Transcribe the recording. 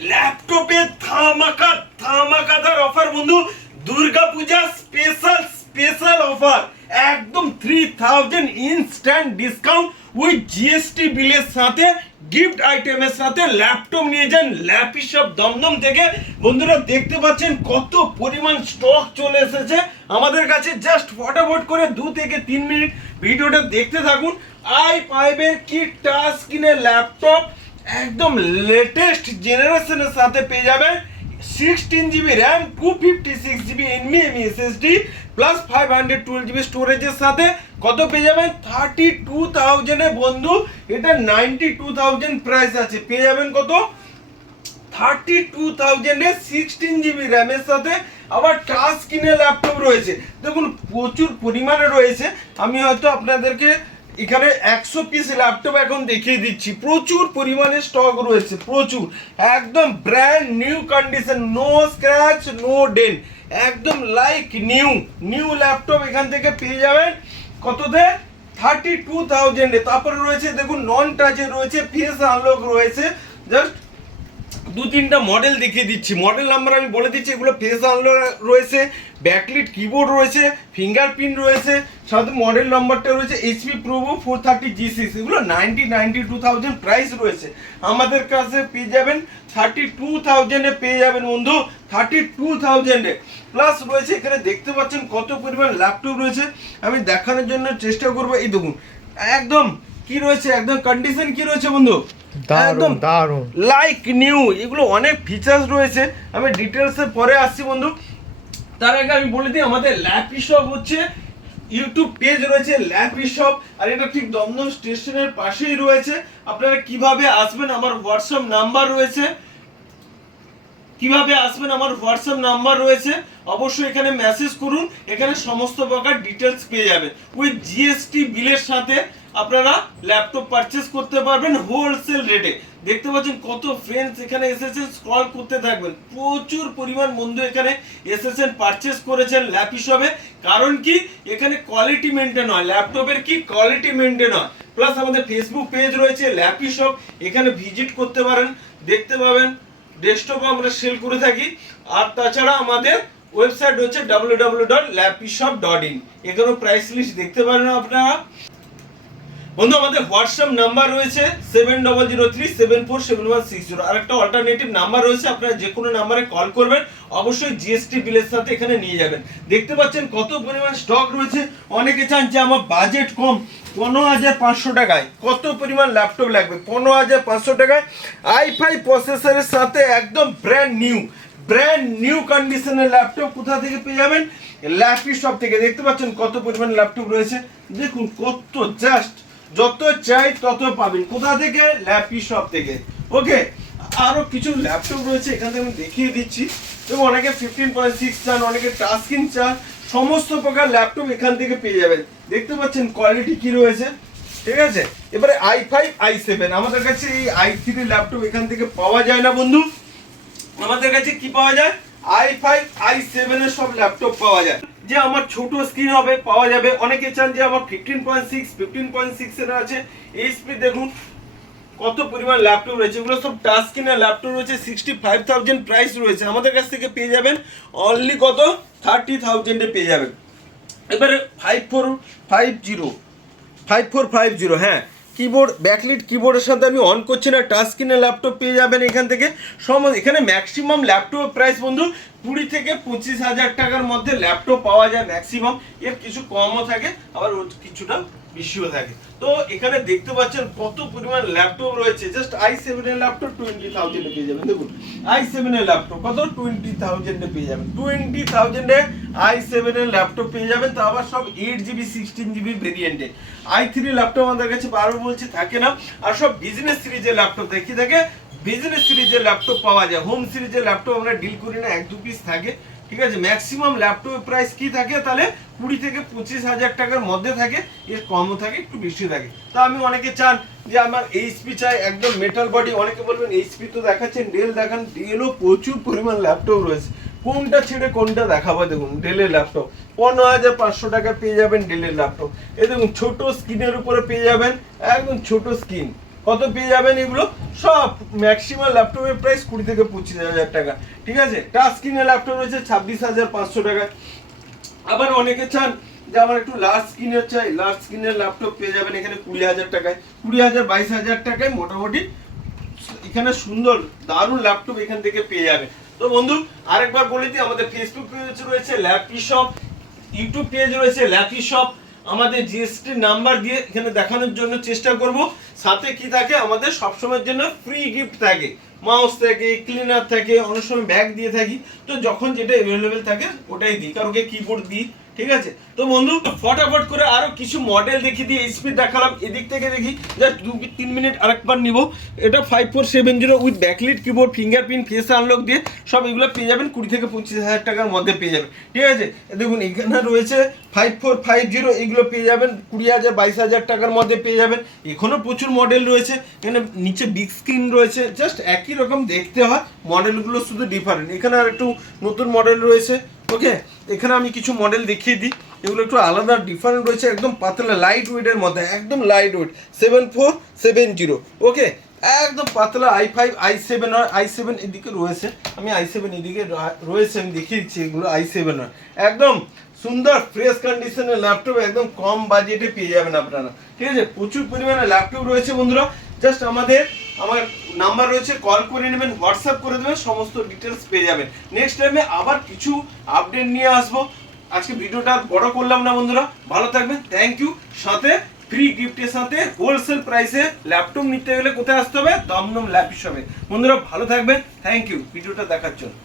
ল্যাপটপে ধামাকা, ধামাকাদার অফার বন্ধু। Durga Puja special special offer একদম থ্রি থাউজেন্ড ইনস্ট্যান্ট ডিসকাউন্ট ওই জিএসটি বিলের সাথে গিফট আইটেমের সাথে ল্যাপটপ নিয়ে যান ল্যাপি সব দমদম থেকে। বন্ধুরা, দেখতে পাচ্ছেন কত পরিমাণ স্টক চলে এসেছে। আমাদের কাছে জাস্ট ফটাফট করে দু থেকে তিন মিনিট ভিডিওটা দেখতে থাকুন। আই ফাইভের কি টাচ স্ক্রিনের ল্যাপটপ একদম লেটেস্ট জেনারেশনের সাথে পেয়ে যাবেন sixteen GB RAM two fifty six GB NVMe SSD plus five hundred twelve GB স্টোরেজের সাথে। কত পেয়ে যাবেন? থার্টি টু থাউজেন্ডে বন্ধু, এটা নাইনটি টু থাউজেন্ড প্রাইস আছে। পেয়ে যাবেন কত? থার্টি টু থাউজেন্ডে সিক্সটিন জিবি র্যামের সাথে। আবার টাচ স্ক্রিনের ল্যাপটপ রয়েছে। দেখুন, প্রচুর পরিমাণে রয়েছে। আমি হয়তো আপনাদেরকে এখানে একশো পিস ল্যাপটপ এখন দেখিয়ে দিচ্ছি। প্রচুর পরিমাণে স্টক রয়েছে, প্রচুর। একদম brand new condition no scratch no dent একদম লাইক নিউ নিউ ল্যাপটপ এখান থেকে পেয়ে যাবেন কততে? থার্টি টু থাউজেন্ডে তারপরে রয়েছে, দেখুন নন টাচে রয়েছে ফেস আনলক রয়েছে। জাস্ট দু তিনটা মডেল দেখিয়ে দিচ্ছি। মডেল নাম্বার আমি বলে দিচ্ছি, এগুলো ফেস আনলো রয়েছে ব্যাকলিট কিবোর্ড রয়েছে ফিঙ্গারপ্রিন্ট রয়েছে, সাথে মডেল নাম্বারটা রয়েছে HP ProBook four thirty G six এগুলো ninety ninety two thousand price রয়েছে। আমাদের কাছে পেয়ে যাবেন থার্টি টু থাউজেন্ডে পেয়ে যাবেন বন্ধু থার্টি টু থাউজেন্ডে প্লাস রয়েছে, এখানে দেখতে পাচ্ছেন কত পরিমাণ ল্যাপটপ রয়েছে। আমি দেখানোর জন্য চেষ্টা করব। এই দেখুন, একদম কি রয়েছে, একদম কন্ডিশন কি রয়েছে বন্ধু? দারুণ দারুণ। লাইক নিউ এগুলো অনেক ফিচার্স রয়েছে। আমি ডিটেলসে পরে আসছি বন্ধু। তার আগে আমি বলে দিই আমাদের ল্যাপ শপ হচ্ছে ইউটিউব পেজ রয়েছে ল্যাপ শপ আর এটা ঠিক দমদম স্টেশনের পাশেই রয়েছে। আপনারা কীভাবে আসবেন আমার হোয়াটসঅ্যাপ নাম্বার রয়েছে। কীভাবে আসবেন আমার হোয়াটসঅ্যাপ নাম্বার রয়েছে। অবশ্যই এখানে মেসেজ করুন এখানে সমস্ত প্রকার ডিটেলস পেয়ে যাবেন। ওই জিএসটি বিলের সাথে আপনারা ল্যাপটপ পারচেস করতে পারবেন হোলসেল রেটে দেখতে পাচ্ছেন কত ফ্রেন্ডস এখানে এসেছেন স্ক্রল করতে থাকবেন। প্রচুর পরিমাণ বন্ধু এখানে এসেছেন পারচেস করেছেন ল্যাপ হিসাবে কারণ কি? এখানে কোয়ালিটি মেনটেন হয়। ল্যাপটপের কি? কোয়ালিটি মেনটেন হয়। প্লাস আমাদের ফেসবুক পেজ রয়েছে ল্যাপ শপ এখানে ভিজিট করতে পারেন। দেখতে পাবেন ডেস্কটপ আমরা সেল করে থাকি। আর তাছাড়া আমাদের ওয়েবসাইট হচ্ছে W W dot lappyshop dot in এখানেও প্রাইস লিস্ট দেখতে পারেন আপনারা। বন্ধু, আমাদের হোয়াটসঅ্যাপ নাম্বার রয়েছে seven double zero three seven four seven one six zero আর একটা অল্টারনেটিভ নাম্বার রয়েছে, আপনারা যে কোনো নাম্বারে কল করবেন, অবশ্যই জিএসটি বিলের সাথে এখানে নিয়ে যাবেন। দেখতে পাচ্ছেন কত পরিমাণ স্টক রয়েছে। অনেকে চান যে আমার বাজেট কম, পনেরো হাজার পাঁচশো টাকায়। কত পরিমাণ ল্যাপটপ লাগবে? পনেরো হাজার পাঁচশো টাকায় আই ফাই প্রসেসরের সাথে একদম ব্র্যান্ড নিউ ব্র্যান্ড নিউ কন্ডিশনের ল্যাপটপ কোথা থেকে পেয়ে যাবেন? ল্যাপি শপ থেকে। দেখতে পাচ্ছেন কত পরিমাণ ল্যাপটপ রয়েছে। দেখুন, কত জাস্ট যত চাই তত পাবেন। কোথা থেকে? ল্যাপি শপ থেকে। ওকে, আরও কিছু ল্যাপটপ রয়েছে, এখান আমি দেখিয়ে দিচ্ছি। এবং অনেকে ফিফটিন পয়েন্ট সিক্স চান, অনেকে টাচ স্ক্রিন চান, সমস্ত প্রকার ল্যাপটপ এখান থেকে পেয়ে যাবেন। দেখতে পাচ্ছেন কোয়ালিটি কি রয়েছে? ঠিক আছে? এবারে আই ফাইভ আই সেভেন আমাদের কাছে এই আই থ্রি ল্যাপটপ এখান থেকে পাওয়া যায় না, বন্ধু? আমাদের কাছে কি পাওয়া যায়? আই ফাইভ আই সেভেন এর সব ল্যাপটপ পাওয়া যায়। যে আমার ছোট স্ক্রিন হবে, পাওয়া যাবে। অনেকে চান যে আমার fifteen point six fifteen point six এর আছে। এইচপি দেখুন, কত পরিমাণ ল্যাপটপ রয়েছে। এগুলো সব টাচ স্ক্রিনের ল্যাপটপ রয়েছে। সিক্সটি ফাইভ থাউজেন্ড প্রাইস রয়েছে। আমাদের কাছ থেকে পেয়ে যাবেন। অনলি কত? থার্টি থাউজেন্ডে পেয়ে যাবেন। এবারে five four five zero five four five zero হ্যাঁ। কিবোর্ড ব্যাকলিট কিবোর্ডের সাথে আমি অন করছি না টাচ স্ক্রিনে ল্যাপটপ পেয়ে যাবেন এখান থেকে। সম এখানে ম্যাক্সিমাম ল্যাপটপ প্রাইস বন্ধু, কুড়ি থেকে পঁচিশ হাজার টাকার মধ্যে ল্যাপটপ পাওয়া যায় ম্যাক্সিমাম এর কিছু কমও থাকে, আবার কিছুটা বেশিও থাকে। তো এখানে দেখতে পাচ্ছেন কত পরিমাণ ল্যাপটপ রয়েছে। জাস্ট আই সেভেনের ল্যাপটপ টোয়েন্টি থাউজেন্ডে পেয়ে যাবেন। দেখুন আই ল্যাপটপ কত? টোয়েন্টি থাউজেন্ডে পেয়ে যাবেন। টোয়েন্টি থাউজেন্ডে আই ল্যাপটপ পেয়ে যাবেন। আবার সব এইট জিবি সিক্সটিন জিবি ভেরিয়েন্টে আই থ্রি ল্যাপটপ আমাদের কাছে বারবার বলছি, থাকে না। আর সব বিজনেস সিরিজের ল্যাপটপ দেখি থাকে। বিজনেস সিরিজের ল্যাপটপ পাওয়া যায়। হোম সিরিজের ল্যাপটপ আমরা ডিল করি না এক দু পিস থাকে। ঠিক আছে? ম্যাক্সিমাম ল্যাপটপের প্রাইস কি থাকে? তাহলে কুড়ি থেকে পঁচিশ হাজার টাকার মধ্যে থাকে। এর কমও থাকে, একটু বেশি থাকে। তা আমি অনেকে চান যে আমার এইচপি চাই, একদম মেটাল বডি অনেকে বলবেন এইচপি তো দেখাচ্ছেন ডেল দেখান ডেলও প্রচুর পরিমাণ ল্যাপটপ রয়েছে। কোনটা ছেড়ে কোনটা দেখাবো? দেখুন ডেলের ল্যাপটপ পনেরো হাজার পাঁচশো টাকা পেয়ে যাবেন ডেলের ল্যাপটপ এ দেখুন, ছোট স্ক্রিনের উপরে পেয়ে যাবেন, একদম ছোট স্ক্রিন কত পেয়ে যাবেন এগুলো? সব ম্যাক্সিমাম ল্যাপটপের প্রাইস কুড়ি থেকে পঁচিশ হাজার টাকা। ঠিক আছে? টাচ স্ক্রিনের ল্যাপটপ রয়েছে ছাব্বিশ হাজার পাঁচশো টাকা। আবার অনেকে চান যে আমার একটু লার্জ স্ক্রিনের চাই। লার্জ স্ক্রিনের ল্যাপটপ পেয়ে যাবেন এখানে কুড়ি হাজার টাকায়। কুড়ি হাজার, বাইশ হাজার টাকায় মোটামুটি এখানে সুন্দর, দারুণ ল্যাপটপ এখান থেকে পেয়ে যাবে তো বন্ধু, আরেকবার বলে দিই, আমাদের ফেসবুক পেজ রয়েছে ল্যাপি শপ ইউটিউব পেজ রয়েছে ল্যাপি শপ আমাদের জিএসটি নাম্বার দিয়ে এখানে দেখানোর জন্য চেষ্টা করব। সাথে কি থাকে? আমাদের সবসময়ের জন্য ফ্রি গিফট থাকে। মাউস থাকে ক্লিনার থাকে, অনেক সময় ব্যাগ দিয়ে থাকি। তো যখন যেটা অ্যাভেলেবেল থাকে, ওটাই দিই। কারোকে কিবোর্ড দিই। ঠিক আছে? তো বন্ধু, ফটাফট করে আরও কিছু মডেল দেখিয়ে দিয়ে স্পিড দেখালাম। এদিক থেকে দেখি জাস্ট দু তিন মিনিট আরেকবার নিব। এটা five four seven zero with backlit keyboard fingerprint face unlock দিয়ে সব এগুলো পেয়ে যাবেন। কুড়ি থেকে পঁচিশ হাজার টাকার মধ্যে পেয়ে যাবেন। ঠিক আছে? দেখুন, এখানে রয়েছে ফাইভ ফোর ফাইভ জিরো এগুলো পেয়ে যাবেন। কুড়ি হাজার, বাইশ হাজার টাকার মধ্যে পেয়ে যাবেন। এখনও প্রচুর মডেল রয়েছে। এখানে নিচে বিগ স্ক্রিন রয়েছে। জাস্ট একই রকম দেখতে হয়। মডেলগুলো শুধু ডিফারেন্ট এখানে আর একটু নতুন মডেল রয়েছে। ওকে এখানে আমি কিছু মডেল দেখিয়ে দিই। এগুলো একটু আলাদা ডিফারেন্ট রয়েছে, একদম পাতলা লাইট ওয়েটের মধ্যে, একদম light weight seven four seven zero okay একদম পাতলা আই ফাইভ আই সেভেন আর আই সেভেন এদিকে রয়েছে। আমি আই সেভেন এদিকে রয়েছে, আমি দেখিয়ে দিচ্ছি এগুলো আই সেভেন আর একদম সুন্দর ফ্রেশ কন্ডিশনের ল্যাপটপ একদম কম বাজেটে পেয়ে যাবেন আপনারা। ঠিক আছে, প্রচুর পরিমাণে ল্যাপটপ রয়েছে বন্ধুরা। জাস্ট আমাদের, আমার নাম্বার রয়েছে কল করে নেবেন হোয়াটসঅ্যাপ করে দেবেন, সমস্ত ডিটেলস পেয়ে যাবেন। নেক্সট টাইমে আবার কিছু আপডেট নিয়ে আসব। আজকে ভিডিওটা বড় করলাম না বন্ধুরা। ভালো থাকবেন থ্যাংক ইউ সাথে ফ্রি গিফটের সাথে হোলসেল প্রাইসে ল্যাপটপ নিতে গেলে কোথায় আসতে হবে? দমদম ল্যাপ হিসাবে বন্ধুরা, ভালো থাকবেন থ্যাংক ইউ ভিডিওটা দেখার জন্য।